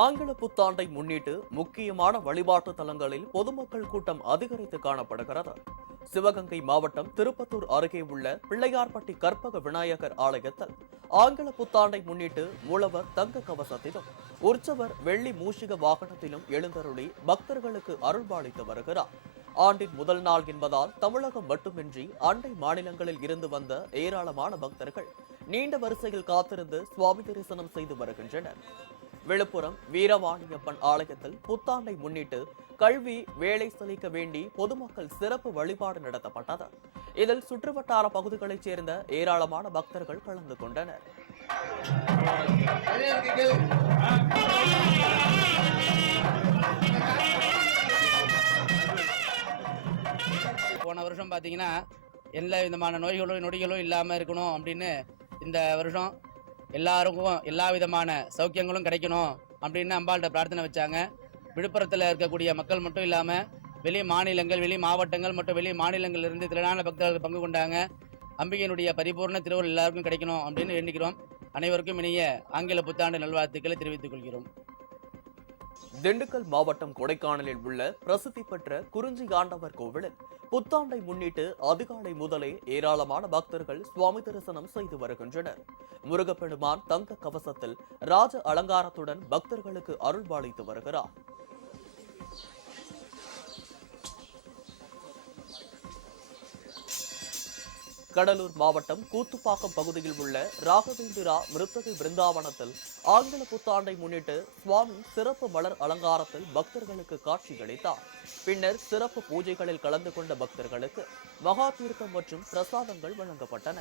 ஆங்கில புத்தாண்டை முன்னிட்டு முக்கியமான வழிபாட்டு தலங்களில் பொதுமக்கள் கூட்டம் அதிகரித்து காணப்படுகிறது. சிவகங்கை மாவட்டம் திருப்பத்தூர் அருகே உள்ள பிள்ளையார்பட்டி கற்பக விநாயகர் ஆலயத்தில் ஆங்கில புத்தாண்டை முன்னிட்டு மூலவர் தங்க கவசத்திலும் உற்சவர் வெள்ளி மூஷிக வாகனத்திலும் எழுந்தருளி பக்தர்களுக்கு அருள்பாலித்து வருகிறார். ஆண்டின் முதல் நாள் என்பதால் தமிழகம் மட்டுமின்றி அண்டை மாநிலங்களில் இருந்து வந்த ஏராளமான பக்தர்கள் நீண்ட வரிசையில் காத்திருந்து சுவாமி தரிசனம் செய்து வருகின்றனர். விழுப்புரம் வீரவாணியப்பன் ஆலயத்தில் புத்தாண்டை முன்னிட்டு கல்வி வேலை செழிக்க வேண்டி பொதுமக்கள் சிறப்பு வழிபாடு நடத்தப்பட்டது. இதில் சுற்றுவட்டார பகுதிகளைச் சேர்ந்த ஏராளமான பக்தர்கள் கலந்து கொண்டனர். போன வருஷம் பார்த்தீங்கன்னா எல்லா விதமான நோய்களும் நொடிகளும் இல்லாமல் இருக்கணும் அப்படின்னு இந்த வருஷம் எல்லாருக்கும் எல்லா விதமான சௌக்கியங்களும் கிடைக்கணும் அப்படின்னு அம்பாள்கிட்ட பிரார்த்தனை வச்சாங்க. விழுப்புரத்தில் இருக்கக்கூடிய மக்கள் மட்டும் இல்லாமல் வெளி மாநிலங்கள், வெளி மாவட்டங்கள் மற்றும் வெளி மாநிலங்களிலிருந்து திரளான பக்தர்கள் பங்கு கொண்டாங்க. அம்பிகையினுடைய பரிபூர்ண திருவருள் எல்லாருக்கும் கிடைக்கணும் அப்படின்னு வேண்டிக்கிறோம். அனைவருக்கும் இனிய ஆங்கில புத்தாண்டு நல்வாழ்த்துக்களை தெரிவித்துக் கொள்கிறோம். திண்டுக்கல் மாவட்டம் கொடைக்கானலில் உள்ள பிரசித்தி பெற்ற குறிஞ்சி ஆண்டவர் கோவிலில் புத்தாண்டை முன்னிட்டு அதிகாலை முதலே ஏராளமான பக்தர்கள் சுவாமி தரிசனம் செய்து வருகின்றனர். முருகப்பெருமான் தங்க கவசத்தில் ராஜ அலங்காரத்துடன் பக்தர்களுக்கு அருள்பாலித்து வருகிறார். கடலூர் மாவட்டம் கூத்துப்பாக்கம் பகுதியில் உள்ள ராகவேந்திரா மிருத்தகை பிருந்தாவனத்தில் ஆங்கில புத்தாண்டை முன்னிட்டு சுவாமி சிறப்பு மலர் அலங்காரத்தில் பக்தர்களுக்கு காட்சியளித்தார். பின்னர் சிறப்பு பூஜைகளில் கலந்து கொண்ட பக்தர்களுக்கு மகா தீர்த்தம் மற்றும் பிரசாதங்கள் வழங்கப்பட்டன.